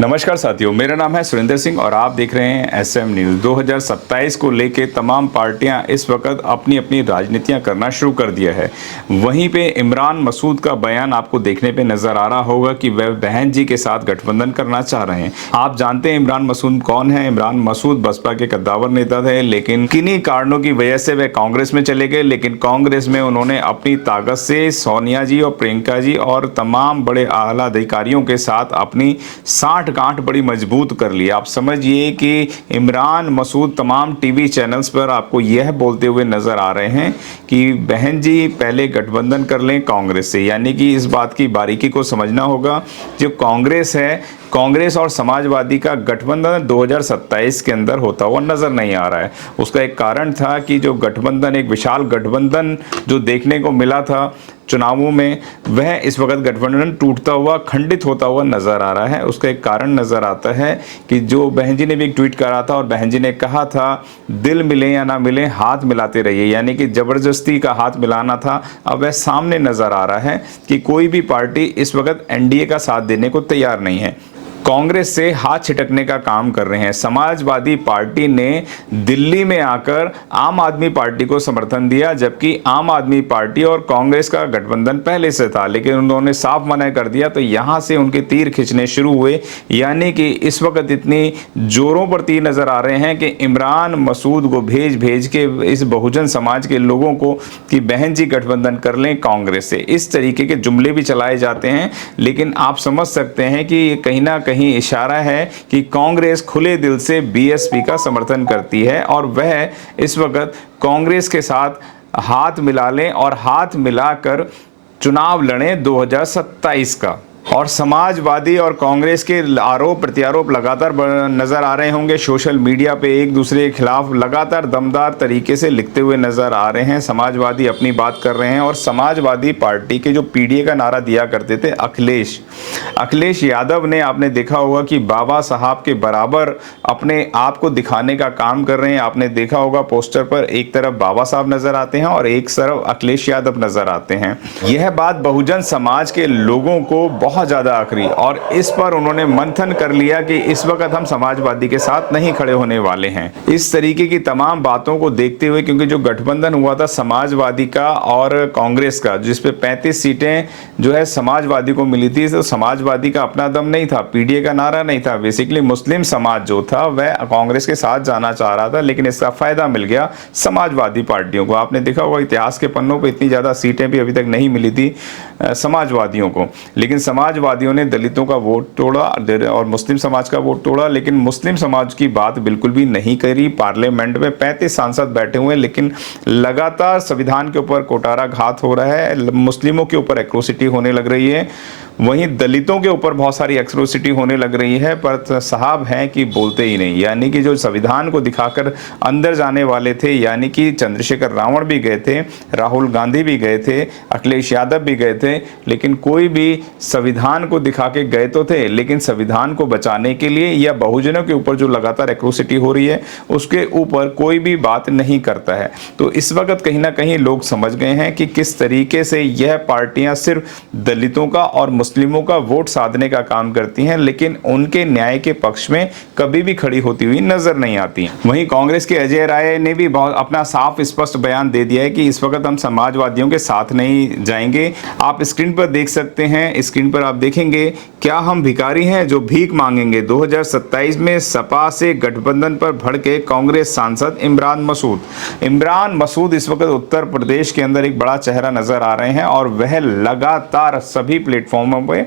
नमस्कार साथियों, मेरा नाम है सुरेंद्र सिंह और आप देख रहे हैं एसएम न्यूज़। 2027 को लेके तमाम पार्टियां इस वक्त अपनी अपनी राजनीतियां करना शुरू कर दिया है। वहीं पे इमरान मसूद का बयान आपको देखने पे नजर आ रहा होगा कि वह बहन जी के साथ गठबंधन करना चाह रहे हैं। आप जानते हैं इमरान मसूद कौन है। इमरान मसूद बसपा के कद्दावर नेता थे, लेकिन किन्हीं कारणों की वजह से वह कांग्रेस में चले गए। लेकिन कांग्रेस में उन्होंने अपनी ताकत से सोनिया जी और प्रियंका जी और तमाम बड़े आला अधिकारियों के साथ अपनी 60 गांठ बड़ी मजबूत कर ली। आप समझिए कि इमरान मसूद तमाम टीवी चैनल्स पर आपको यह बोलते हुए नजर आ रहे हैं कि बहन जी पहले गठबंधन कर लें कांग्रेस से। यानी कि इस बात की बारीकी को समझना होगा। जो कांग्रेस है, कांग्रेस और समाजवादी का गठबंधन 2027 के अंदर होता हुआ नजर नहीं आ रहा है। उसका एक कारण था कि जो गठबंधन, एक विशाल गठबंधन जो देखने को मिला था चुनावों में, वह इस वक्त गठबंधन टूटता हुआ, खंडित होता हुआ नजर आ रहा है। उसका एक कारण नजर आता है कि जो बहन जी ने भी एक ट्वीट करा था और बहन जी ने कहा था दिल मिले या ना मिले हाथ मिलाते रहिए, यानी कि जबरदस्ती का हाथ मिलाना था। अब वह सामने नजर आ रहा है कि कोई भी पार्टी इस वक्त एनडीए का साथ देने को तैयार नहीं है, कांग्रेस से हाथ छिटकने का काम कर रहे हैं। समाजवादी पार्टी ने दिल्ली में आकर आम आदमी पार्टी को समर्थन दिया, जबकि आम आदमी पार्टी और कांग्रेस का गठबंधन पहले से था, लेकिन उन्होंने साफ मना कर दिया। तो यहां से उनके तीर खींचने शुरू हुए। यानी कि इस वक्त इतनी जोरों पर तीर नजर आ रहे हैं कि इमरान मसूद को भेज भेज के इस बहुजन समाज के लोगों को कि बहन जी गठबंधन कर लें कांग्रेस से, इस तरीके के जुमले भी चलाए जाते हैं। लेकिन आप समझ सकते हैं कि ये कहीं ना कहीं इशारा है कि कांग्रेस खुले दिल से बीएसपी का समर्थन करती है और वह इस वक्त कांग्रेस के साथ हाथ मिला लें और हाथ मिलाकर चुनाव लड़ें 2027 का। और समाजवादी और कांग्रेस के आरोप प्रत्यारोप लगातार नजर आ रहे होंगे। सोशल मीडिया पे एक दूसरे के खिलाफ लगातार दमदार तरीके से लिखते हुए नजर आ रहे हैं। समाजवादी अपनी बात कर रहे हैं और समाजवादी पार्टी के जो पीडीए का नारा दिया करते थे अखिलेश यादव ने, आपने देखा होगा कि बाबा साहब के बराबर अपने आप को दिखाने का काम कर रहे हैं। आपने देखा होगा पोस्टर पर एक तरफ बाबा साहब नजर आते हैं और एक तरफ अखिलेश यादव नजर आते हैं। यह बात बहुजन समाज के लोगों को बहुत ज्यादा आखिरी, और इस पर उन्होंने मंथन कर लिया कि इस वक्त हम समाजवादी के साथ नहीं खड़े होने वाले हैं। इस तरीके की तमाम बातों को देखते हुए, क्योंकि जो गठबंधन हुआ था समाजवादी का और कांग्रेस का, जिसपे 35 सीटें जो है समाजवादी को मिली थी, तो समाजवादी का अपना दम नहीं था, पीडीए का नारा नहीं था। बेसिकली मुस्लिम समाज जो था वह कांग्रेस के साथ जाना चाह रहा था, लेकिन इसका फायदा मिल गया समाजवादी पार्टियों को। आपने देखा होगा इतिहास के पन्नों पर इतनी ज्यादा सीटें भी अभी तक नहीं मिली थी समाजवादियों को, लेकिन समाजवादियों ने दलितों का वोट तोड़ा और मुस्लिम समाज का वोट तोड़ा। लेकिन मुस्लिम समाज की बात बिल्कुल भी नहीं करी। पार्लियामेंट में 35 सांसद बैठे हुए हैं, लेकिन लगातार संविधान के ऊपर कोटाराघात हो रहा है, मुस्लिमों के ऊपर एट्रोसिटी होने लग रही है, वहीं दलितों के ऊपर बहुत सारी एट्रोसिटी होने लग रही है, पर साहब हैं कि बोलते ही नहीं। यानी कि जो संविधान को दिखाकर अंदर जाने वाले थे, यानी कि चंद्रशेखर रावण भी गए थे, राहुल गांधी भी गए थे, अखिलेश यादव भी गए थे, लेकिन कोई भी संविधान को दिखा के गए तो थे, लेकिन संविधान को बचाने के लिए या बहुजनों के ऊपर जो लगातार एट्रोसिटी हो रही है उसके ऊपर कोई भी बात नहीं करता है। तो इस वक्त कहीं ना कहीं लोग समझ गए हैं कि किस तरीके से यह पार्टियां सिर्फ दलितों का और मुस्लिमों का वोट साधने का काम करती हैं, लेकिन उनके न्याय के पक्ष में कभी भी खड़ी होती हुई नजर नहीं आती। वहीं कांग्रेस के अजय राय ने भी बहुत अपना साफ स्पष्ट बयान दे दिया है कि इस वक्त हम समाजवादियों के साथ नहीं जाएंगे। आप स्क्रीन पर देख सकते हैं, स्क्रीन पर आप देखेंगे, क्या हम भिखारी हैं जो भीख मांगेंगे। 2027 में सपा से गठबंधन पर भड़के कांग्रेस सांसद इमरान मसूद इस वक्त उत्तर प्रदेश के अंदर एक बड़ा चेहरा नजर आ रहे हैं और वह लगातार सभी प्लेटफॉर्मों पे,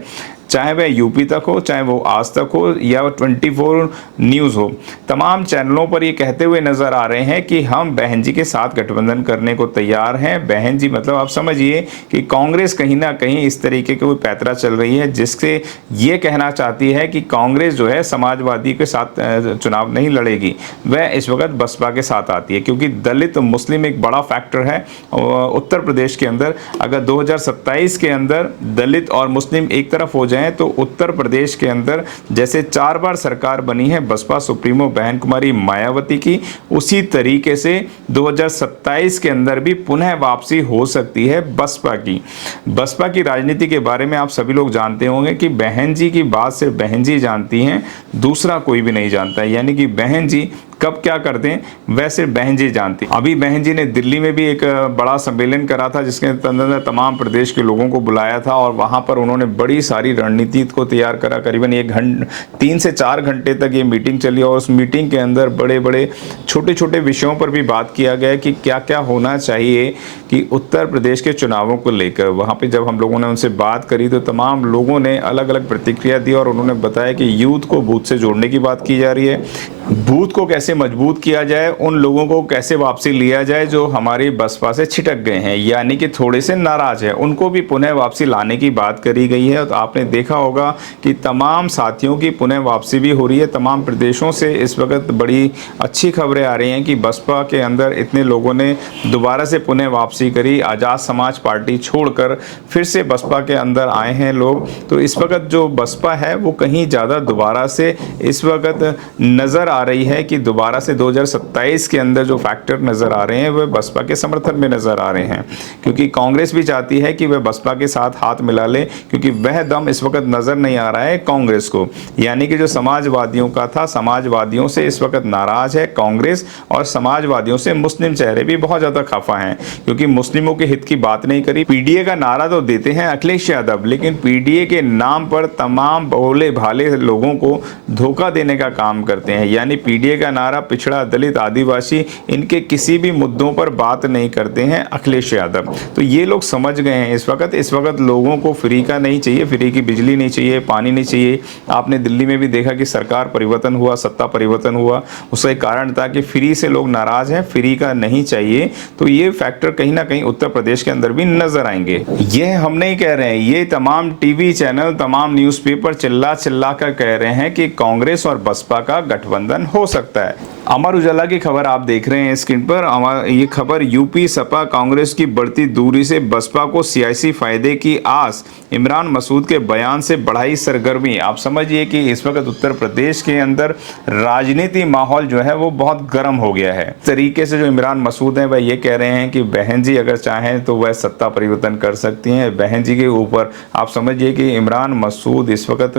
चाहे वह यूपी तक हो, चाहे वो आज तक हो या 24 न्यूज़ हो, तमाम चैनलों पर ये कहते हुए नजर आ रहे हैं कि हम बहन जी के साथ गठबंधन करने को तैयार हैं। बहन जी मतलब आप समझिए कि कांग्रेस कहीं ना कहीं इस तरीके की कोई पैतरा चल रही है जिससे ये कहना चाहती है कि कांग्रेस जो है समाजवादी के साथ चुनाव नहीं लड़ेगी, वह इस वक्त बसपा के साथ आती है, क्योंकि दलित मुस्लिम एक बड़ा फैक्टर है उत्तर प्रदेश के अंदर। अगर 2027 के अंदर दलित और मुस्लिम एक तरफ हो जाएं तो उत्तर प्रदेश के अंदर जैसे 4 बार सरकार बनी है बसपा सुप्रीमो बहन कुमारी मायावती की, उसी तरीके से 2027 के अंदर भी पुनः वापसी हो सकती है बसपा की। बसपा की राजनीति के बारे में आप सभी लोग जानते होंगे कि बहन जी की बात सिर्फ बहन जी जानती हैं, दूसरा कोई भी नहीं जानता है। यानी कि बहन जी कब क्या करते हैं वह सिर्फ बहन जी जानती। अभी बहन जी ने दिल्ली में भी एक बड़ा सम्मेलन करा था जिसके अंदर तमाम प्रदेश के लोगों को बुलाया था और वहां पर उन्होंने बड़ी सारी रणनीति को तैयार करा। करीबन 3 से 4 घंटे तक ये मीटिंग चली और उस मीटिंग के अंदर बड़े बड़े छोटे छोटे विषयों पर भी बात किया गया कि क्या क्या होना चाहिए कि उत्तर प्रदेश के चुनावों को लेकर। वहां पे जब हम लोगों ने उनसे बात करी तो तमाम लोगों ने अलग अलग प्रतिक्रिया दी और उन्होंने बताया कि यूथ को बूथ से जोड़ने की बात की जा रही है, बूथ को कैसे मजबूत किया जाए, उन लोगों को कैसे वापसी लिया जाए जो हमारी बसपा से छिटक गए हैं यानी कि थोड़े से नाराज हैं, उनको भी पुनः वापसी लाने की बात करी गई है। तो आपने देखा होगा कि तमाम साथियों की पुनः वापसी भी हो रही है। तमाम प्रदेशों से इस वक्त बड़ी अच्छी खबरें आ रही हैं कि बसपा के अंदर इतने लोगों ने दोबारा से पुनः वापसी करी, आज़ाद समाज पार्टी छोड़कर फिर से बसपा के अंदर आए हैं लोग। तो इस वक्त जो बसपा है वो कहीं ज़्यादा दोबारा से इस वक्त नज़र आ रही है कि दोबारा से 2027 के अंदर जो फैक्टर नजर आ रहे हैं वह बसपा के समर्थन में नजर आ रहे हैं, क्योंकि कांग्रेस भी चाहती है कि वह बसपा के साथ हाथ मिला ले, क्योंकि वह दम इस वक्त नजर नहीं आ रहा है कांग्रेस को। यानी कि जो समाजवादियों का था, समाजवादियों से इस वक्त नाराज है कांग्रेस और समाजवादियों से मुस्लिम चेहरे भी बहुत ज्यादा खफा हैं, क्योंकि मुस्लिमों के हित की बात नहीं करी। पीडीए का नारा तो देते हैं अखिलेश यादव, लेकिन पीडीए के नाम पर तमाम भोले भाले लोगों को धोखा देने का काम करते हैं। यानी पीडीए का नारा पिछड़ा, दलित, आदिवासी, इनके किसी भी मुद्दों पर बात नहीं करते हैं अखिलेश यादव। तो ये लोग समझ गए हैं इस वक्त लोगों को फ्री का नहीं चाहिए, फ्री की बिजली नहीं चाहिए, पानी नहीं चाहिए। आपने दिल्ली में भी देखा कि सरकार परिवर्तन हुआ, सत्ता परिवर्तन हुआ, उसका एक कारण था कि फ्री से लोग नाराज हैं, फ्री का नहीं चाहिए। तो ये फैक्टर कहीं ना कहीं उत्तर प्रदेश के अंदर भी नजर आएंगे। ये हम नहीं कह रहे हैं, ये तमाम टीवी चैनल, तमाम न्यूज़पेपर चिल्ला चिल्ला कर कह रहे हैं कि कांग्रेस और बसपा का गठबंधन हो सकता है। अमर उजाला की खबर आप देख रहे हैं स्क्रीन पर। ये खबर यूपी सपा कांग्रेस की बढ़ती दूरी से बसपा को सियासी फायदे की आस, इमरान मसूद के बयान से बढ़ाई सरगर्मी। आप समझिए कि इस वक्त उत्तर प्रदेश के अंदर राजनीति माहौल जो है वो बहुत गर्म हो गया है। तरीके से जो इमरान मसूद हैं वह ये कह रहे हैं कि बहन जी अगर चाहें तो वह सत्ता परिवर्तन कर सकती हैं। बहन जी के ऊपर आप समझिए कि इमरान मसूद इस वक्त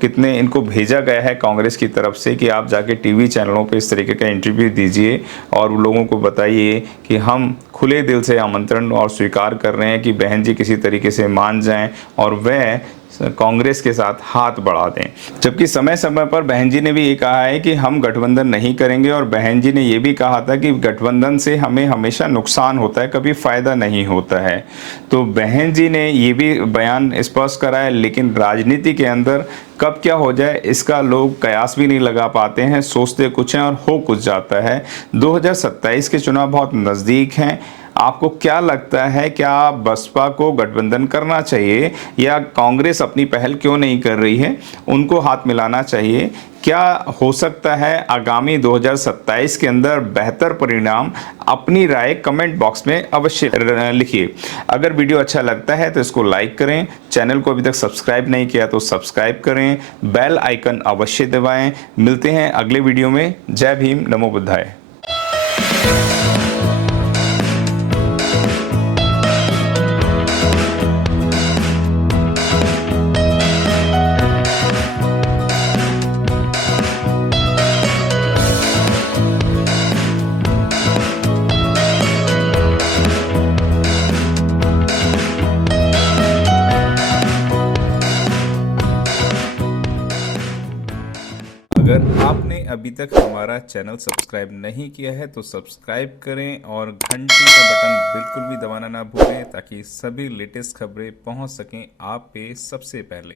कितने, इनको भेजा गया है कांग्रेस की तरफ से कि आप जाके टीवी चैनलों पे इस तरीके का इंटरव्यू दीजिए और लोगों को बताइए कि हम खुले दिल से आमंत्रण और स्वीकार कर रहे हैं कि बहन जी किसी तरीके से मान जाएं और वह कांग्रेस के साथ हाथ बढ़ा दें। जबकि समय समय पर बहन जी ने भी ये कहा है कि हम गठबंधन नहीं करेंगे और बहन जी ने ये भी कहा था कि गठबंधन से हमें हमेशा नुकसान होता है, कभी फायदा नहीं होता है। तो बहन जी ने ये भी बयान स्पष्ट करा है, लेकिन राजनीति के अंदर कब क्या हो जाए इसका लोग कयास भी नहीं लगा पाते हैं, सोचते कुछ हैं और हो कुछ जाता है। 2027 के चुनाव बहुत नज़दीक हैं। आपको क्या लगता है, क्या बसपा को गठबंधन करना चाहिए या कांग्रेस अपनी पहल क्यों नहीं कर रही है, उनको हाथ मिलाना चाहिए? क्या हो सकता है आगामी 2027 के अंदर बेहतर परिणाम? अपनी राय कमेंट बॉक्स में अवश्य लिखिए। अगर वीडियो अच्छा लगता है तो इसको लाइक करें, चैनल को अभी तक सब्सक्राइब नहीं किया तो सब्सक्राइब करें, बेल आइकन अवश्य दबाएं। मिलते हैं अगले वीडियो में। जय भीम, नमो बुद्धाय। अगर आपने अभी तक हमारा चैनल सब्सक्राइब नहीं किया है तो सब्सक्राइब करें और घंटी का बटन बिल्कुल भी दबाना ना भूलें ताकि सभी लेटेस्ट खबरें पहुंच सकें आप पे सबसे पहले।